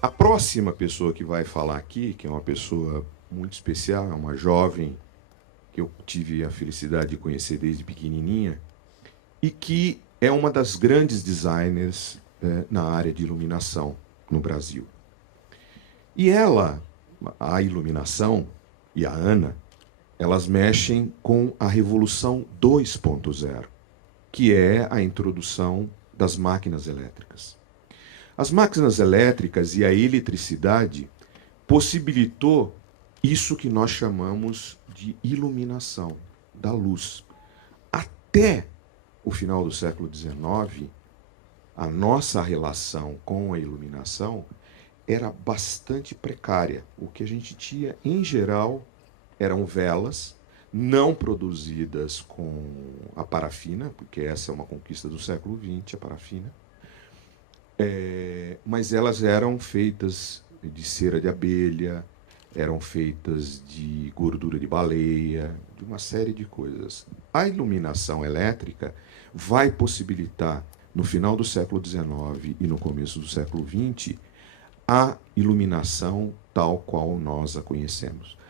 A próxima pessoa que vai falar aqui, que é uma pessoa muito especial, é uma jovem que eu tive a felicidade de conhecer desde pequenininha e que é uma das grandes designers na área de iluminação no Brasil. E ela, a iluminação e a Ana, elas mexem com a Revolução 2.0, que é a introdução das máquinas elétricas. As máquinas elétricas e a eletricidade possibilitou isso que nós chamamos de iluminação da luz. Até o final do século XIX, a nossa relação com a iluminação era bastante precária. O que a gente tinha, em geral, eram velas não produzidas com a parafina, porque essa é uma conquista do século XX, a parafina, mas elas eram feitas de cera de abelha, eram feitas de gordura de baleia, de uma série de coisas. A iluminação elétrica vai possibilitar, no final do século XIX e no começo do século XX, a iluminação tal qual nós a conhecemos.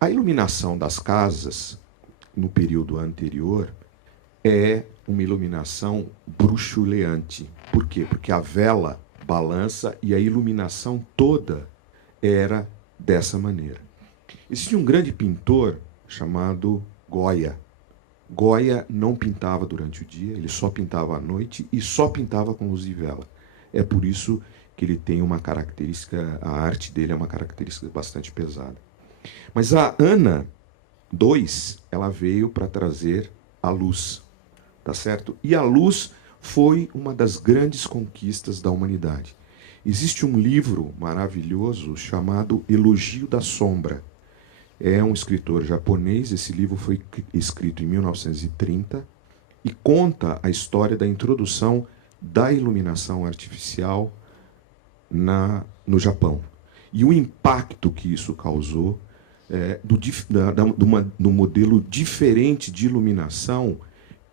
A iluminação das casas, no período anterior, é uma iluminação bruxuleante. Por quê? Porque a vela balança e a iluminação toda era dessa maneira. Existia um grande pintor chamado Goya. Goya não pintava durante o dia, ele só pintava à noite e só pintava com luz de vela. É por isso que ele tem uma característica, a arte dele é uma característica bastante pesada. Mas a Ana II, ela veio para trazer a luz, tá certo? E a luz foi uma das grandes conquistas da humanidade. Existe um livro maravilhoso chamado Elogio da Sombra. É um escritor japonês, esse livro foi escrito em 1930 e conta a história da introdução da iluminação artificial no Japão. E o impacto que isso causou do modelo diferente de iluminação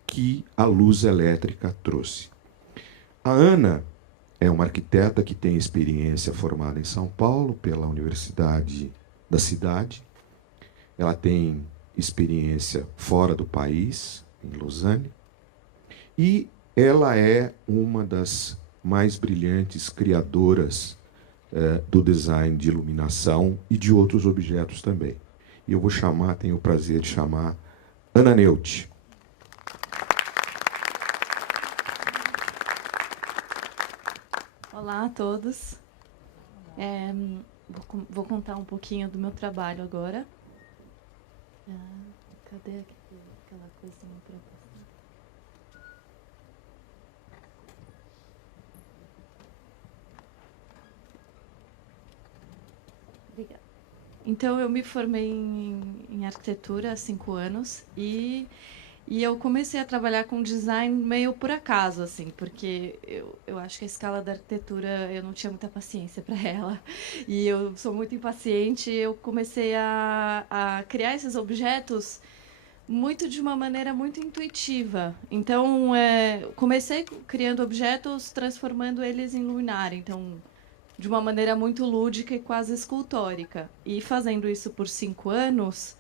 que a luz elétrica trouxe. A Ana é uma arquiteta que tem experiência formada em São Paulo pela Universidade da cidade. Ela tem experiência fora do país, em Lausanne. E ela é uma das mais brilhantes criadoras do design de iluminação e de outros objetos também. E eu vou chamar, tenho o prazer de chamar, Ana Neuth. Olá a todos. Vou contar um pouquinho do meu trabalho agora. Cadê aquela coisinha para passar? Obrigada. Então, eu me formei em arquitetura há 5 anos e eu comecei a trabalhar com design meio por acaso, assim, porque eu acho que a escala da arquitetura, eu não tinha muita paciência para ela. E eu sou muito impaciente, eu comecei a criar esses objetos muito de uma maneira muito intuitiva. Então, comecei criando objetos, transformando eles em luminária. Então, de uma maneira muito lúdica e quase escultórica. E fazendo isso por 5 anos...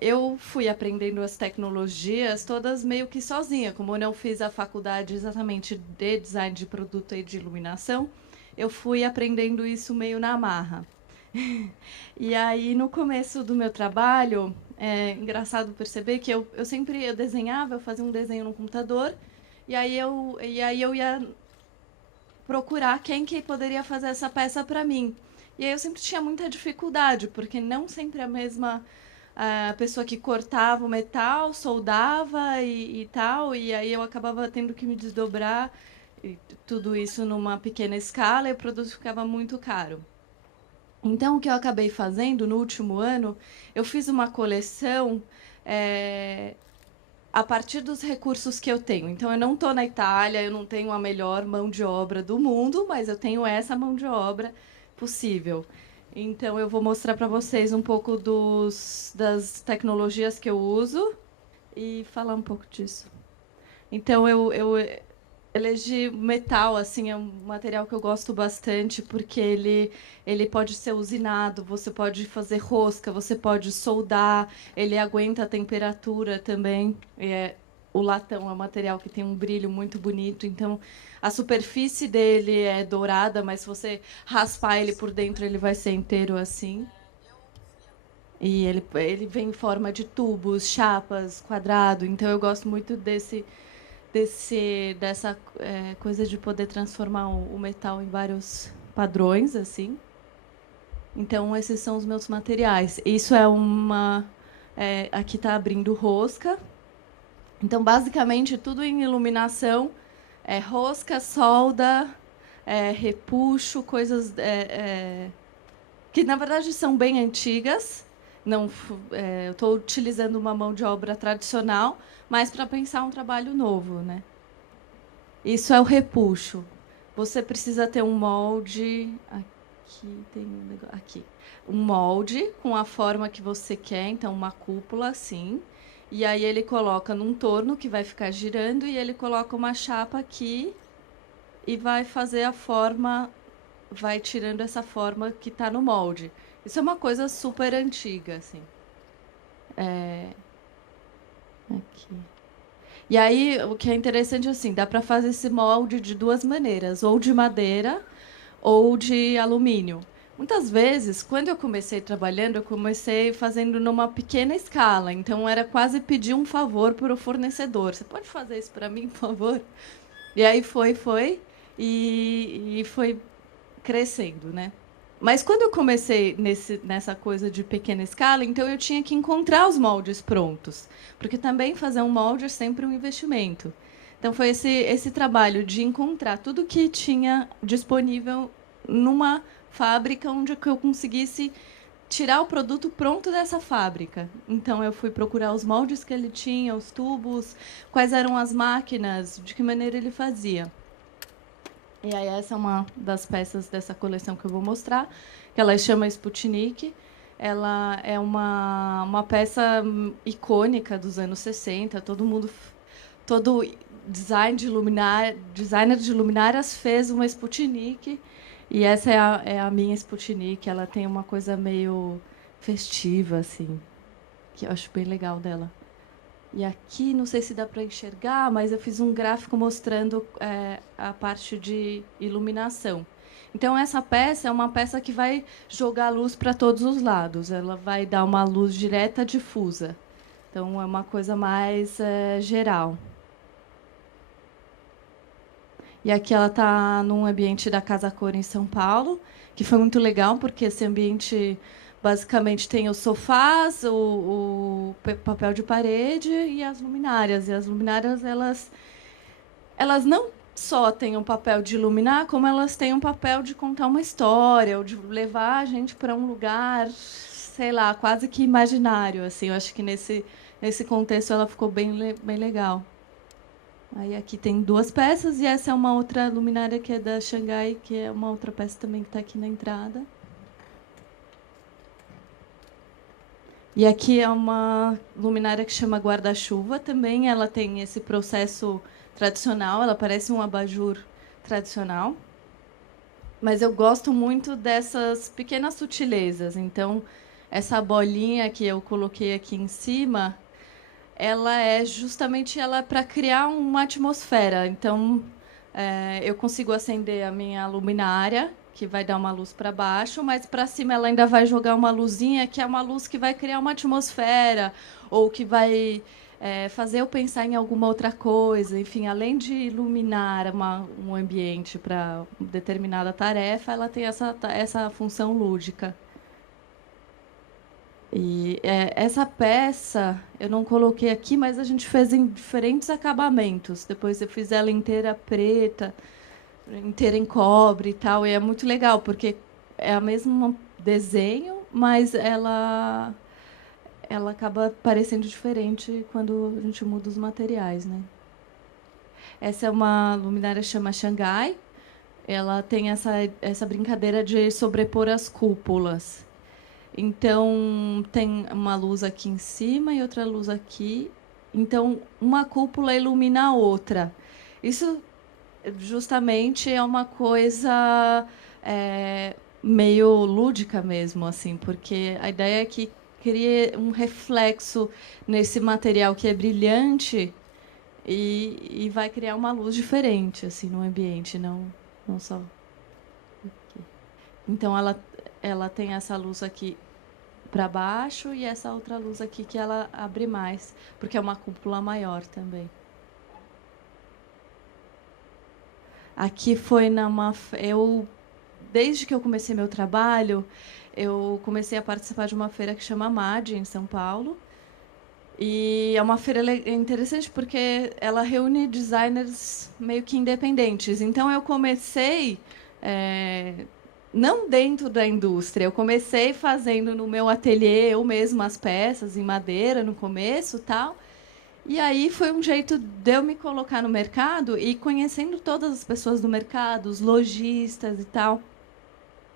eu fui aprendendo as tecnologias todas meio que sozinha. Como eu não fiz a faculdade exatamente de design de produto e de iluminação, eu fui aprendendo isso meio na marra. E aí, no começo do meu trabalho, é engraçado perceber que eu sempre desenhava, eu fazia um desenho no computador, e aí eu ia procurar quem que poderia fazer essa peça para mim. E aí eu sempre tinha muita dificuldade, porque não sempre a mesma... a pessoa que cortava o metal, soldava e tal, e aí eu acabava tendo que me desdobrar, e tudo isso numa pequena escala, e o produto ficava muito caro. Então, o que eu acabei fazendo no último ano, eu fiz uma coleção a partir dos recursos que eu tenho. Então, eu não estou na Itália, eu não tenho a melhor mão de obra do mundo, mas eu tenho essa mão de obra possível. Então, eu vou mostrar para vocês um pouco das tecnologias que eu uso e falar um pouco disso. Então, eu elegi metal, assim, é um material que eu gosto bastante, porque ele pode ser usinado, você pode fazer rosca, você pode soldar, ele aguenta a temperatura também. O latão é um material que tem um brilho muito bonito, então a superfície dele é dourada, mas se você raspar ele por dentro, ele vai ser inteiro assim. E ele vem em forma de tubos, chapas, quadrado, então eu gosto muito dessa coisa de poder transformar o metal em vários padrões, assim. Então, esses são os meus materiais. Isso é aqui está abrindo rosca. Então, basicamente, tudo em iluminação. Rosca, solda, repuxo, coisas que, na verdade, são bem antigas. Não, eu estou utilizando uma mão de obra tradicional, mas para pensar um trabalho novo, né? Isso é o repuxo. Você precisa ter um molde. Aqui tem um negócio. Aqui. Um molde com a forma que você quer, então uma cúpula assim. E aí ele coloca num torno que vai ficar girando e ele coloca uma chapa aqui e vai fazer a forma, vai tirando essa forma que está no molde. Isso é uma coisa super antiga, assim. Aqui. E aí, o que é interessante, assim, dá para fazer esse molde de duas maneiras, ou de madeira ou de alumínio. Muitas vezes, quando eu comecei trabalhando, eu comecei fazendo numa pequena escala. Então, era quase pedir um favor para o fornecedor. Você pode fazer isso para mim, por favor? E aí foi, e foi crescendo, né? Mas quando eu comecei nessa coisa de pequena escala, então eu tinha que encontrar os moldes prontos, porque também fazer um molde é sempre um investimento. Então foi esse trabalho de encontrar tudo que tinha disponível numa fábrica onde eu conseguisse tirar o produto pronto dessa fábrica. Então eu fui procurar os moldes que ele tinha, os tubos, quais eram as máquinas, de que maneira ele fazia. E aí essa é uma das peças dessa coleção que eu vou mostrar, que ela chama Sputnik. Ela é uma peça icônica dos anos 60. Todo designer de luminárias fez uma Sputnik. E essa é a minha Sputnik. Ela tem uma coisa meio festiva, assim, que eu acho bem legal dela. E aqui, não sei se dá para enxergar, mas eu fiz um gráfico mostrando a parte de iluminação. Então, essa peça é uma peça que vai jogar luz para todos os lados. Ela vai dar uma luz direta difusa. Então, é uma coisa mais geral. E aqui ela está num ambiente da Casa Cor em São Paulo, que foi muito legal, porque esse ambiente basicamente tem os sofás, o papel de parede e as luminárias. E as luminárias, elas não só têm um papel de iluminar, como elas têm um papel de contar uma história, ou de levar a gente para um lugar, sei lá, quase que imaginário. Assim, eu acho que nesse contexto ela ficou bem legal. Aí aqui tem duas peças, e essa é uma outra luminária que é da Xangai, que é uma outra peça também que está aqui na entrada. E aqui é uma luminária que chama guarda-chuva também. Ela tem esse processo tradicional, ela parece um abajur tradicional. Mas eu gosto muito dessas pequenas sutilezas. Então, essa bolinha que eu coloquei aqui em cima, ela é justamente para criar uma atmosfera. Então, eu consigo acender a minha luminária, que vai dar uma luz para baixo, mas para cima ela ainda vai jogar uma luzinha, que é uma luz que vai criar uma atmosfera, ou que vai fazer eu pensar em alguma outra coisa. Enfim, além de iluminar um ambiente para determinada tarefa, ela tem essa função lúdica. E essa peça eu não coloquei aqui, mas a gente fez em diferentes acabamentos. Depois eu fiz ela inteira preta, inteira em cobre e tal. E é muito legal, porque é o mesmo desenho, mas ela acaba parecendo diferente quando a gente muda os materiais, né? Essa é uma luminária que chama Xangai. Ela tem essa brincadeira de sobrepor as cúpulas. Então, tem uma luz aqui em cima e outra luz aqui. Então, uma cúpula ilumina a outra. Isso justamente é uma coisa meio lúdica mesmo, assim, porque a ideia é que crie um reflexo nesse material que é brilhante e vai criar uma luz diferente assim no ambiente, não só aqui. Então ela tem essa luz aqui para baixo e essa outra luz aqui que ela abre mais, porque é uma cúpula maior também. Aqui foi desde que eu comecei meu trabalho, eu comecei a participar de uma feira que chama MAD, em São Paulo. E é uma feira interessante porque ela reúne designers meio que independentes. Então, eu comecei, não dentro da indústria, eu comecei fazendo no meu ateliê, eu mesma as peças em madeira no começo, tal. E aí foi um jeito de eu me colocar no mercado e conhecendo todas as pessoas do mercado, os lojistas e tal.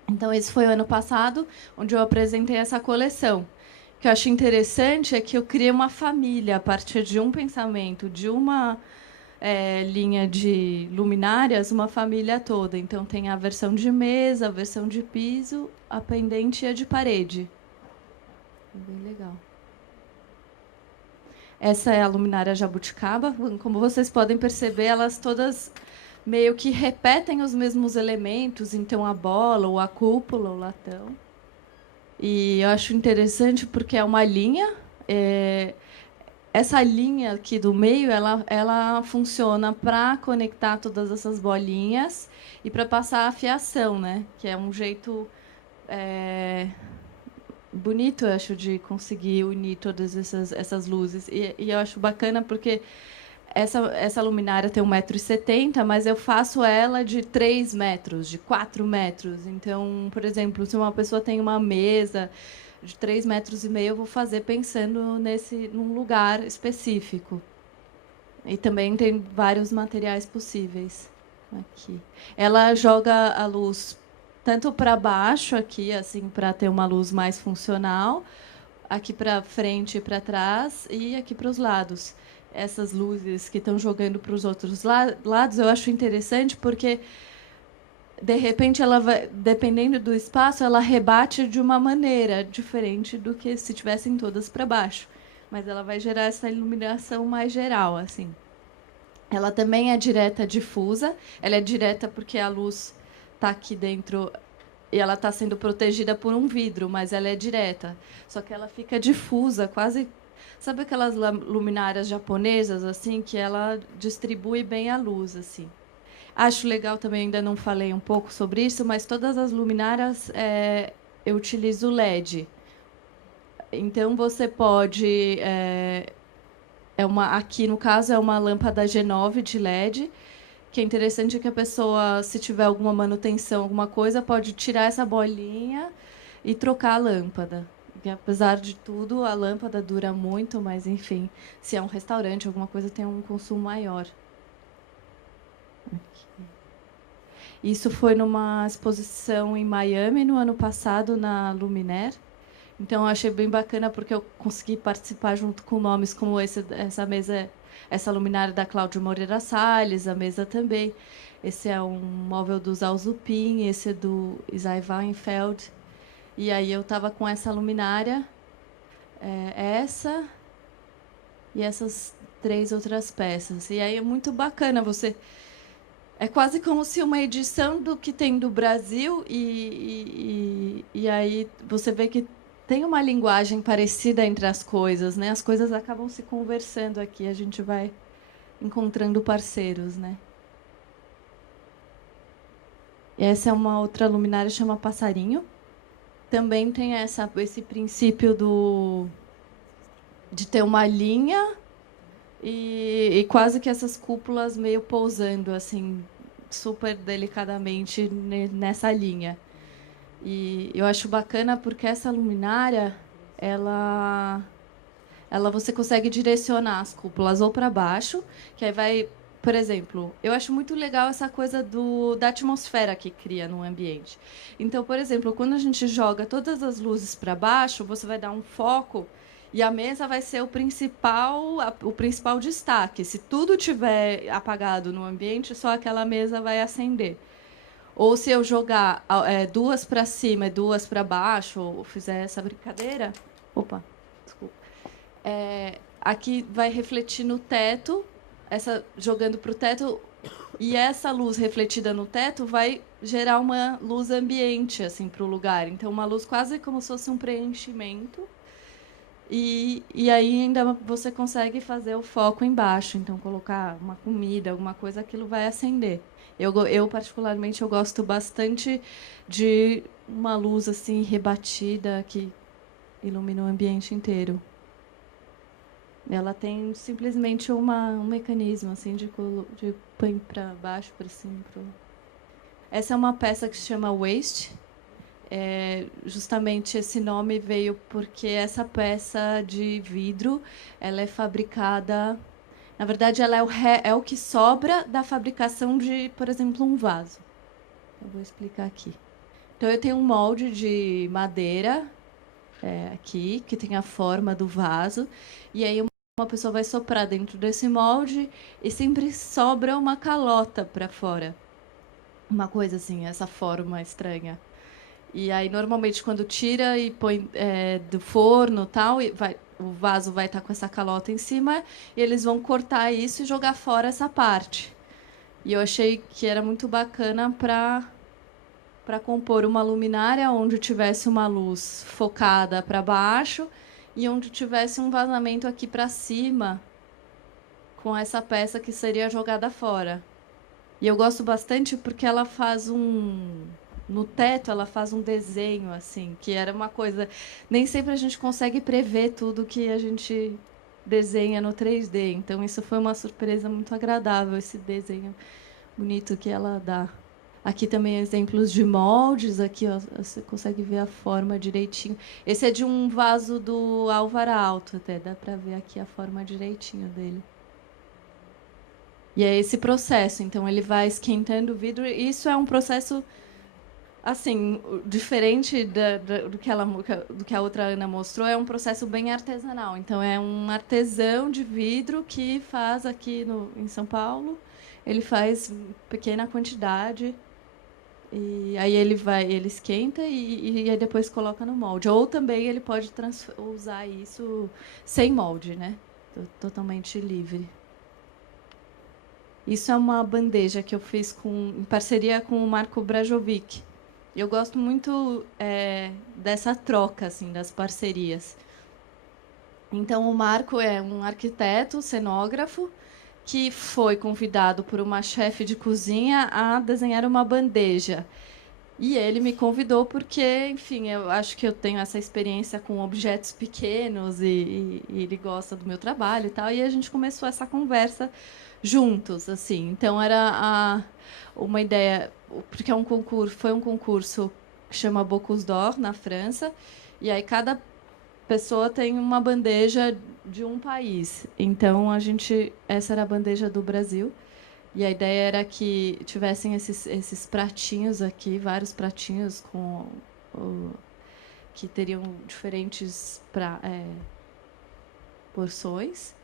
Então, esse foi o ano passado, onde eu apresentei essa coleção. O que eu acho interessante é que eu criei uma família a partir de um pensamento, de uma linha de luminárias, uma família toda. Então, tem a versão de mesa, a versão de piso, a pendente e a de parede. É bem legal. Essa é a luminária jabuticaba. Como vocês podem perceber, elas todas meio que repetem os mesmos elementos. Então, a bola, ou a cúpula, o latão. E eu acho interessante porque é uma linha. Essa linha aqui do meio, ela funciona para conectar todas essas bolinhas e para passar a fiação, né? Que é um jeito bonito, eu acho, de conseguir unir todas essas luzes. E eu acho bacana porque essa luminária tem 1,70 m, mas eu faço ela de 3 metros, de 4 metros. Então, por exemplo, se uma pessoa tem uma mesa de 3,5 metros, eu vou fazer pensando num lugar específico. E também tem vários materiais possíveis aqui. Ela joga a luz tanto para baixo aqui, assim, para ter uma luz mais funcional, aqui para frente e para trás e aqui para os lados. Essas luzes que estão jogando para os outros lados, eu acho interessante porque de repente ela vai, dependendo do espaço, ela rebate de uma maneira diferente do que se tivessem todas para baixo, mas ela vai gerar essa iluminação mais geral, assim. Ela também é direta difusa, ela é direta porque a luz está aqui dentro e ela está sendo protegida por um vidro, mas ela é direta. Só que ela fica difusa, quase... Sabe aquelas luminárias japonesas, assim, que ela distribui bem a luz, assim. Acho legal também, ainda não falei um pouco sobre isso, mas todas as luminárias eu utilizo LED. Então, você pode... aqui, no caso, é uma lâmpada G9 de LED, que é interessante que a pessoa, se tiver alguma manutenção, alguma coisa, pode tirar essa bolinha e trocar a lâmpada. Porque, apesar de tudo, a lâmpada dura muito, mas, enfim, se é um restaurante, alguma coisa, tem um consumo maior. Aqui. Isso foi numa exposição em Miami, no ano passado, na Luminaire. Então, eu achei bem bacana, porque eu consegui participar junto com nomes como essa mesa... Essa luminária da Cláudia Moreira Salles, a mesa também. Esse é um móvel do Zalzupin, esse é do Isai Weinfeld. E aí eu estava com essa luminária, essa e essas 3 outras peças. E aí é muito bacana você... É quase como se uma edição do que tem do Brasil e aí você vê que tem uma linguagem parecida entre as coisas, né? As coisas acabam se conversando aqui, a gente vai encontrando parceiros, né? Essa é uma outra luminária, chama Passarinho. Também tem esse princípio de ter uma linha e quase que essas cúpulas meio pousando, assim, super delicadamente nessa linha. E eu acho bacana porque essa luminária, ela você consegue direcionar as cúpulas ou para baixo, que aí vai, por exemplo, eu acho muito legal essa coisa da atmosfera que cria no ambiente. Então, por exemplo, quando a gente joga todas as luzes para baixo, você vai dar um foco E a mesa vai ser o principal destaque. Se tudo tiver apagado no ambiente, só aquela mesa vai acender. Ou se eu jogar duas para cima e duas para baixo, ou fizer essa brincadeira, opa, desculpa. Aqui vai refletir no teto, jogando para o teto, e essa luz refletida no teto vai gerar uma luz ambiente assim para o lugar. Então, uma luz quase como se fosse um preenchimento. E aí ainda você consegue fazer o foco embaixo. Então, colocar uma comida, alguma coisa, aquilo vai acender. Eu particularmente, eu gosto bastante de uma luz assim rebatida que ilumina o ambiente inteiro. Ela tem simplesmente um mecanismo assim de põe para baixo, para cima. Essa é uma peça que se chama Waste. Justamente esse nome veio porque essa peça de vidro, ela é fabricada... Na verdade, ela é o que sobra da fabricação de, por exemplo, um vaso. Eu vou explicar aqui. Então, eu tenho um molde de madeira aqui, que tem a forma do vaso. E aí, uma pessoa vai soprar dentro desse molde e sempre sobra uma calota para fora. Uma coisa assim, essa forma estranha. E aí, normalmente, quando tira e põe do forno tal, o vaso vai estar com essa calota em cima, e eles vão cortar isso e jogar fora essa parte. E eu achei que era muito bacana para compor uma luminária onde tivesse uma luz focada para baixo e onde tivesse um vazamento aqui para cima, com essa peça que seria jogada fora. E eu gosto bastante porque ela faz no teto, ela faz um desenho, assim, que era uma coisa... Nem sempre a gente consegue prever tudo que a gente desenha no 3D. Então, isso foi uma surpresa muito agradável, esse desenho bonito que ela dá. Aqui também exemplos de moldes. Aqui, ó, você consegue ver a forma direitinho. Esse é de um vaso do Álvaro Alto, até. Dá para ver aqui a forma direitinho dele. E é esse processo. Então, ele vai esquentando o vidro. Isso é um processo... Assim, diferente do que a outra Ana mostrou, é um processo bem artesanal. Então, é um artesão de vidro que faz aqui em São Paulo. Ele faz pequena quantidade e aí ele esquenta e aí depois coloca no molde. Ou também ele pode usar isso sem molde, né? Totalmente livre. Isso é uma bandeja que eu fiz em parceria com o Marco Brajovic. Eu gosto muito dessa troca, assim, das parcerias. Então, o Marco é um arquiteto, cenógrafo, que foi convidado por uma chefe de cozinha a desenhar uma bandeja. E ele me convidou porque, enfim, eu acho que eu tenho essa experiência com objetos pequenos e ele gosta do meu trabalho e tal. E a gente começou essa conversa juntos, assim. Então, era uma ideia... Porque foi um concurso que chama Bocuse d'Or, na França. E aí, cada pessoa tem uma bandeja de um país. Então, essa era a bandeja do Brasil. E a ideia era que tivessem esses pratinhos aqui, vários pratinhos que teriam diferentes porções.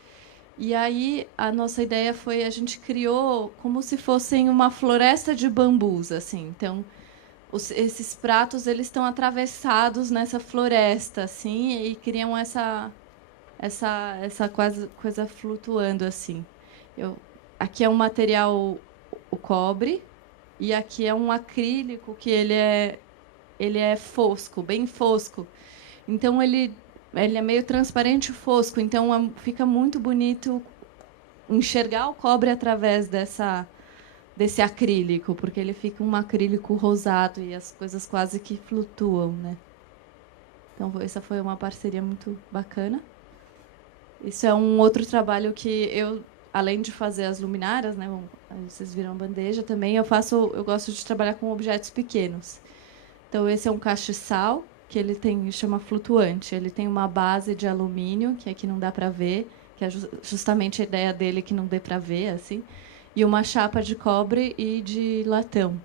E aí a nossa ideia foi, a gente criou como se fossem uma floresta de bambus, assim. Então, esses pratos eles estão atravessados nessa floresta, assim, e criam essa quase coisa flutuando, assim. Aqui é um material, o cobre, e aqui é um acrílico que ele é fosco, bem fosco. Então, ele é meio transparente e fosco, então fica muito bonito enxergar o cobre através desse acrílico, porque ele fica um acrílico rosado e as coisas quase que flutuam, né? Então, essa foi uma parceria muito bacana. Isso é um outro trabalho que eu, além de fazer as luminárias, né? Vocês viram a bandeja também, eu gosto de trabalhar com objetos pequenos. Então, esse é um castiçal, que ele chama flutuante. Ele tem uma base de alumínio, que aqui não dá para ver, que é justamente a ideia dele que não dê para ver, assim, e uma chapa de cobre e de latão.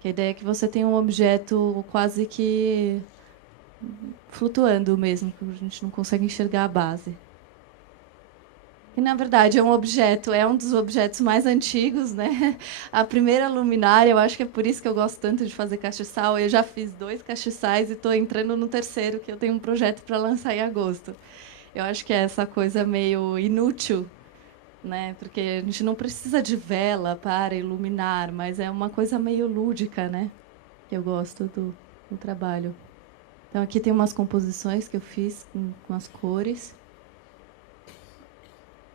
Que a ideia é que você tem um objeto quase que flutuando mesmo, que a gente não consegue enxergar a base. E, na verdade, é um dos objetos mais antigos, né? A primeira luminária, eu acho que é por isso que eu gosto tanto de fazer castiçal. Eu já fiz 2 castiçais e estou entrando no terceiro, que eu tenho um projeto para lançar em agosto. Eu acho que é essa coisa meio inútil, né? Porque a gente não precisa de vela para iluminar, mas é uma coisa meio lúdica, né? Que eu gosto do trabalho. Então, aqui tem umas composições que eu fiz com as cores.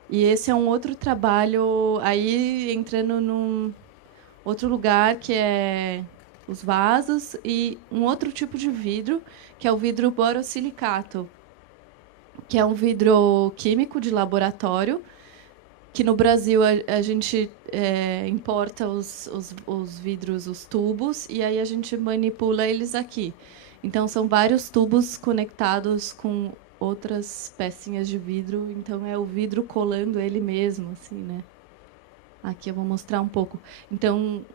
E esse é um outro trabalho, aí entrando num outro lugar, que é os vasos, e um outro tipo de vidro, que é o vidro borosilicato, que é um vidro químico de laboratório, que no Brasil a gente importa os vidros, os tubos, e aí a gente manipula eles aqui. Então, são vários tubos conectados com outras pecinhas de vidro, então é o vidro colando ele mesmo, assim, né? Aqui eu vou mostrar um pouco. Então,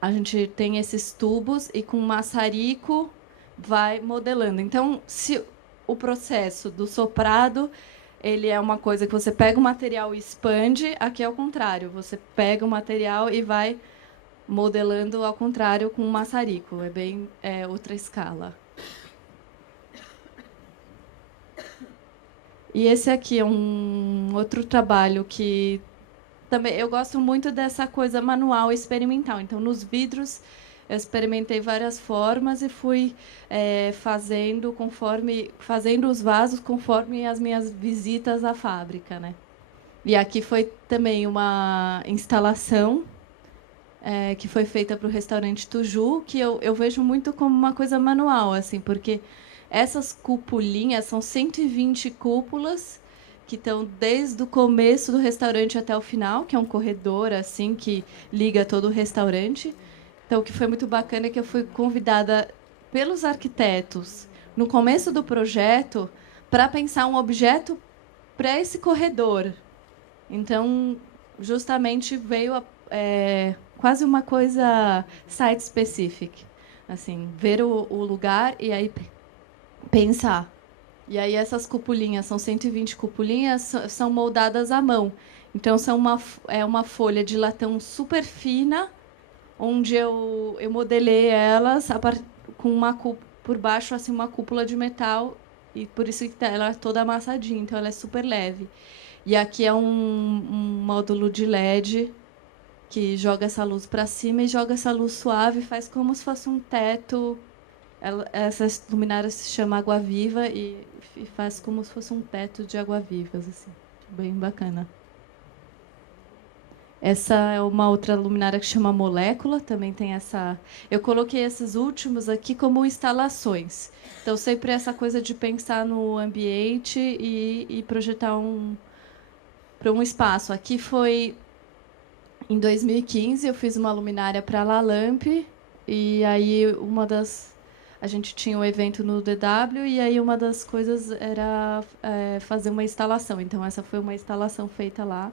a gente tem esses tubos e com maçarico vai modelando. Então, se o processo do soprado, ele é uma coisa que você pega o material e expande, aqui é o contrário. Você pega o material e vai modelando ao contrário com o maçarico. É bem outra escala. E esse aqui é um outro trabalho que também eu gosto muito dessa coisa manual e experimental. Então, nos vidros, eu experimentei várias formas e fui fazendo os vasos conforme as minhas visitas à fábrica, né? E aqui foi também uma instalação que foi feita para o restaurante Tuju, que eu vejo muito como uma coisa manual, assim, porque essas cupulinhas são 120 cúpulas que estão desde o começo do restaurante até o final, que é um corredor assim que liga todo o restaurante. Então, o que foi muito bacana é que eu fui convidada pelos arquitetos no começo do projeto para pensar um objeto para esse corredor. Então, justamente veio quase uma coisa site-specific, assim, ver o lugar e aí pensar. E aí essas cupulinhas, são 120 cupulinhas, são moldadas à mão. Então, é uma folha de latão super fina, onde eu modelei elas com por baixo assim uma cúpula de metal, e por isso que ela é toda amassadinha, então ela é super leve. E aqui é um módulo de LED que joga essa luz para cima e joga essa luz suave, faz como se fosse um teto. Essa luminária se chama Água Viva e faz como se fosse um teto de água-vivas, assim, bem bacana. Essa é uma outra luminária que chama Molécula, também tem essa. Eu coloquei esses últimos aqui como instalações. Então, sempre essa coisa de pensar no ambiente e projetar para um espaço. Aqui foi em 2015, eu fiz uma luminária para a Lalamp, e aí a gente tinha um evento no DW, e aí uma das coisas era fazer uma instalação. Então, essa foi uma instalação feita lá,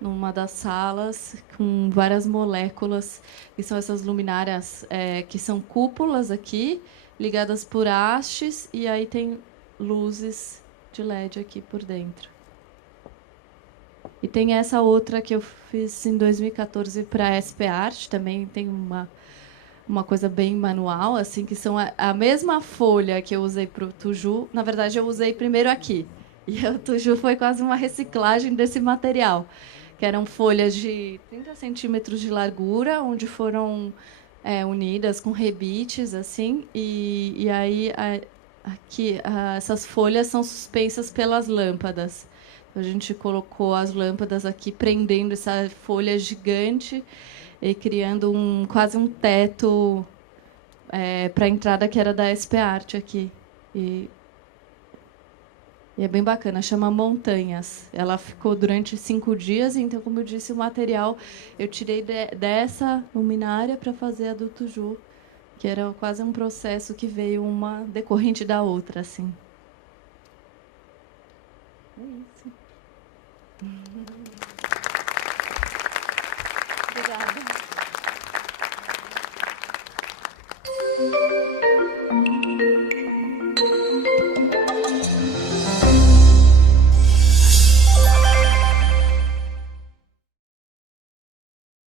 numa das salas, com várias moléculas, que são essas luminárias que são cúpulas aqui, ligadas por hastes, e aí tem luzes de LED aqui por dentro. E tem essa outra que eu fiz em 2014 para a SP Art, também tem uma coisa bem manual, assim, que são a mesma folha que eu usei para o Tuju. Na verdade, eu usei primeiro aqui. E o Tuju foi quase uma reciclagem desse material, que eram folhas de 30 centímetros de largura, onde foram unidas com rebites, assim, e aí aqui essas folhas são suspensas pelas lâmpadas. A gente colocou as lâmpadas aqui, prendendo essa folha gigante e criando quase um teto para a entrada que era da SP Art aqui. E é bem bacana, chama Montanhas. Ela ficou durante 5 dias, então, como eu disse, o material eu tirei dessa luminária para fazer a do Tuju, que era quase um processo que veio uma decorrente da outra, assim. É isso.